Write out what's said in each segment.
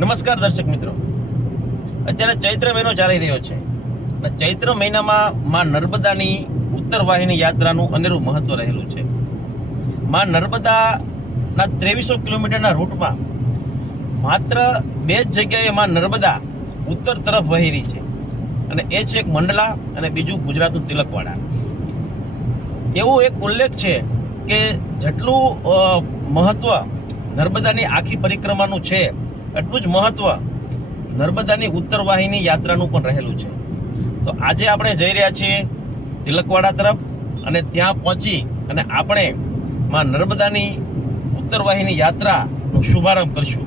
નમસ્કાર દર્શક મિત્રો, અત્યારે ચૈત્ર મહિનો ચાલી રહ્યો છે અને ચૈત્ર મહિનામાં માં નર્મદાની ઉત્તર વાહિની યાત્રાનું અનેરું મહત્વ રહેલું છે. માં નર્મદાના 2300 કિલોમીટરના રૂટમાં માત્ર 2 જ જગ્યાએ માં નર્મદા ઉત્તર તરફ વહી રહી છે અને એ છે એક મંડલા અને બીજું ગુજરાતનું તિલકવાડા. એવું એક ઉલ્લેખ છે કે જેટલું મહત્વ નર્મદાની આખી પરિક્રમાનું છે એટલું જ મહત્વ નર્મદાની ઉત્તર વાહિની યાત્રાનું પણ રહેલું છે. તો આજે આપણે જઈ રહ્યા છીએ તિલકવાડા તરફ અને ત્યાં પહોંચી અને આપણે માં નર્મદાની ઉત્તર વાહિની યાત્રાનો શુભારંભ કરશું.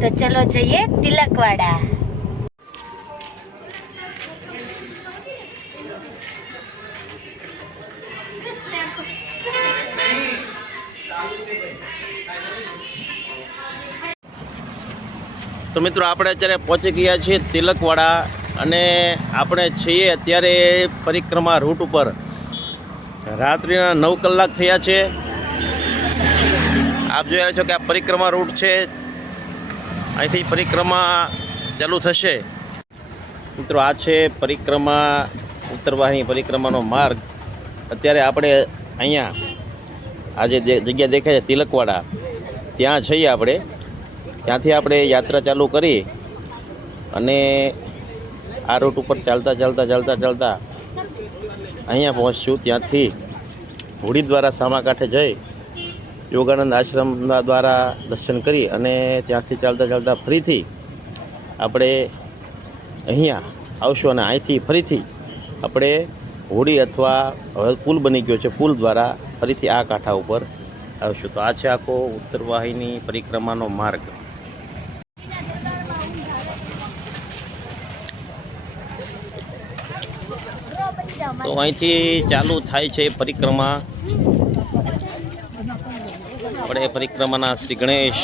તો ચલો જઈએ તિલકવાડા. તો મિત્રો, આપણે અત્યારે પહોંચી ગયા છીએ તિલકવાડા અને આપણે છીએ અત્યારે પરિક્રમા રૂટ ઉપર. રાત્રિના 9 કલાક થયા છે. આપ જોઈ રહ્યા છો કે આ પરિક્રમા રૂટ છે. અહીંથી પરિક્રમા ચાલુ થશે. મિત્રો, આ છે પરિક્રમા ઉત્તર વાહિની પરિક્રમાનો માર્ગ. અત્યારે આપણે અહીંયા આ જે જગ્યા દેખાય છે તિલકવાડા, ત્યાં છીએ આપણે. ત્યાંથી આપણે યાત્રા ચાલુ કરી અને આ રૂટ ઉપર ચાલતા અહીંયા પહોંચશું. ત્યાંથી હોડી દ્વારા સામાકાંઠે જઈ યોગાનંદ આશ્રમ દ્વારા દર્શન કરી અને ત્યાંથી ચાલતા ફરીથી આપણે અહીંયા આવશું અને અહીંથી ફરીથી આપણે હોડી અથવા હવે પુલ બની ગયો છે, પુલ દ્વારા ફરીથી આ કાંઠા ઉપર આવશું. તો આ છે આખો ઉત્તર વાહિની પરિક્રમાનો માર્ગ. તો અહીંથી ચાલુ થાય છે પરિક્રમા. આપણે પરિક્રમાના શ્રી ગણેશ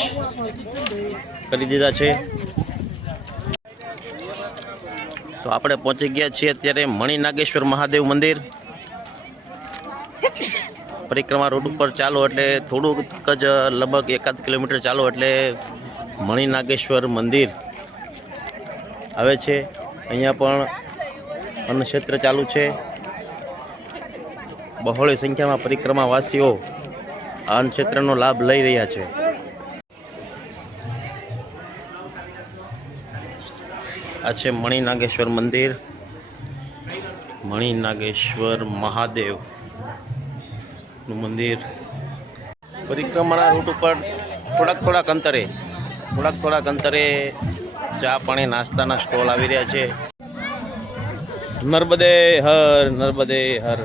કરી દીધા છે. તો આપણે પહોંચી ગયા છીએ અત્યારે મણિનાગેશ્વર મહાદેવ મંદિર. પરિક્રમા રૂટ ઉપર ચાલો એટલે થોડુંક જ લગભગ 1 કિલોમીટર ચાલો એટલે મણિનાગેશ્વર મંદિર આવે છે. અહીંયા પણ અન્નક્ષેત્ર ચાલુ છે. બહોળી સંખ્યામાં પરિક્રમાવાસીઓ આ અન્નક્ષેત્રનો લાભ લઈ રહ્યા છે. આ છે મણિનાગેશ્વર મંદિર, મણિનાગેશ્વર મહાદેવનું મંદિર. પરિક્રમાના રૂટ ઉપર થોડાક અંતરે ચા પાણી નાસ્તાના સ્ટોલ આવી રહ્યા છે. નર્મદે હર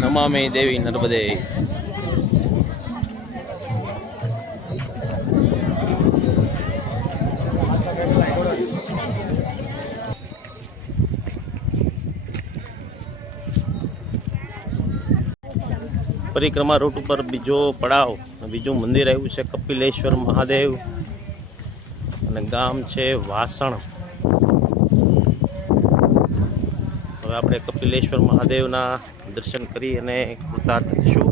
નમામિ દેવી નર્મદે. પરિક્રમા રૂટ ઉપર બીજો પડાવ, બીજું મંદિર આવ્યું છે કપિલેશ્વર મહાદેવ અને ગામ છે વાસણ. હવે આપણે કપિલેશ્વર મહાદેવના દર્શન કરી અને કૃતાર્થ થઈશું.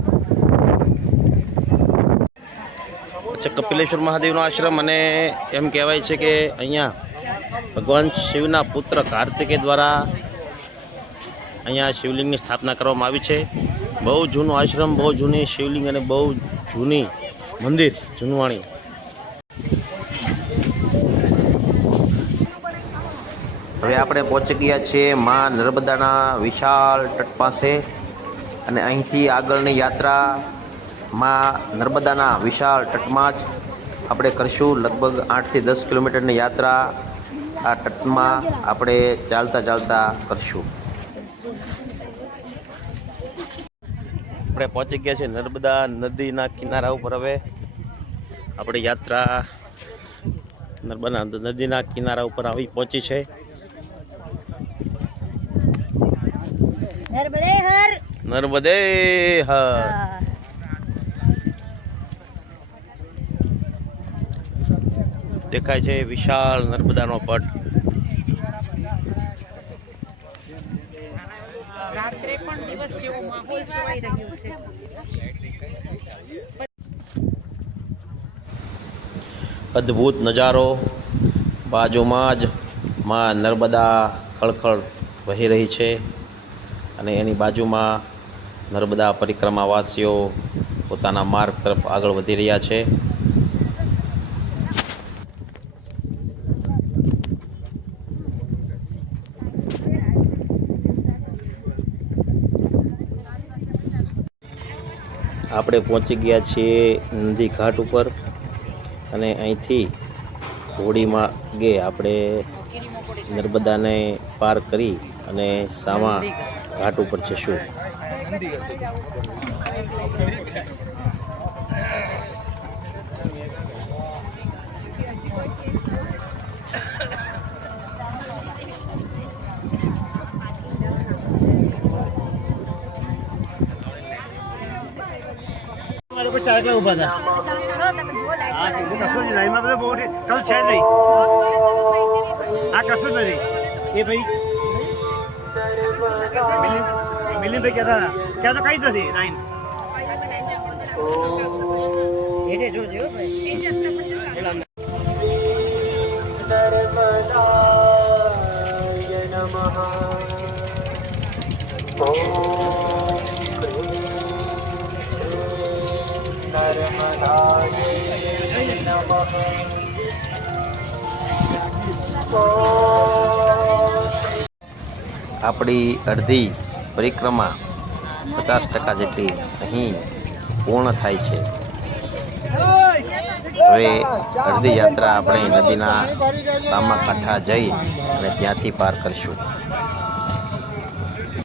અચ્છા, કપિલેશ્વર મહાદેવનો આશ્રમ અને એમ કહેવાય છે કે અહીંયા ભગવાન શિવના પુત્ર કાર્તિકેય દ્વારા અહીંયા શિવલિંગની સ્થાપના કરવામાં આવી છે. બહુ જૂનો આશ્રમ, બહુ જૂની શિવલિંગ અને બહુ જૂની મંદિર, જૂનવાણી. હવે આપણે પહોંચી ગયા છીએ માં નર્મદાના વિશાળ તટ પાસે અને અહીંથી આગળની યાત્રા માં નર્મદાના વિશાળ તટમાં જ આપણે કરશું. લગભગ 8 થી 10 કિલોમીટરની યાત્રા આ તટમાં આપણે ચાલતા કરશું. આપણે પહોંચી ગયા છીએ નર્મદા નદીના કિનારા ઉપર. હવે આપણે યાત્રા નર્મદા નદીના કિનારા ઉપર આવી પહોંચી છે. નર્મદે હર. દેખાય છે વિશાળ નર્મદાનો પટ. રાત્રે પણ દિવસ જેવો માહોલ છવાઈ રહ્યો છે. અદ્ભુત નજારો, બાજુમાં જ માં નર્મદા ખળખળ વહી રહી છે અને એની બાજુમાં નર્મદા પરિક્રમાવાસીઓ પોતાના માર્ગ તરફ આગળ વધી રહ્યા છે. આપણે પહોંચી ગયા છીએ નદી ઘાટ ઉપર અને અહીંથી હોડીમાં ગે આપણે નર્મદાને પાર કરી અને સામા ઘાટ ઉપર જશું. ઉભા હતા લાઈનમાં બધા બહુ કશું છે નહીં. આ કશું જ નથી. એ ભાઈ મિલિનભાઈ કહેતા હતા ત્યાં તો કઈ જ નથી લાઈન. આપણી અડધી પરિક્રમા 50% જેટલી અહીં પૂર્ણ થાય છે. હવે અડધી યાત્રા આપણે નદીના સામા કાંઠા જઈ અને ત્યાંથી પાર કરીશું.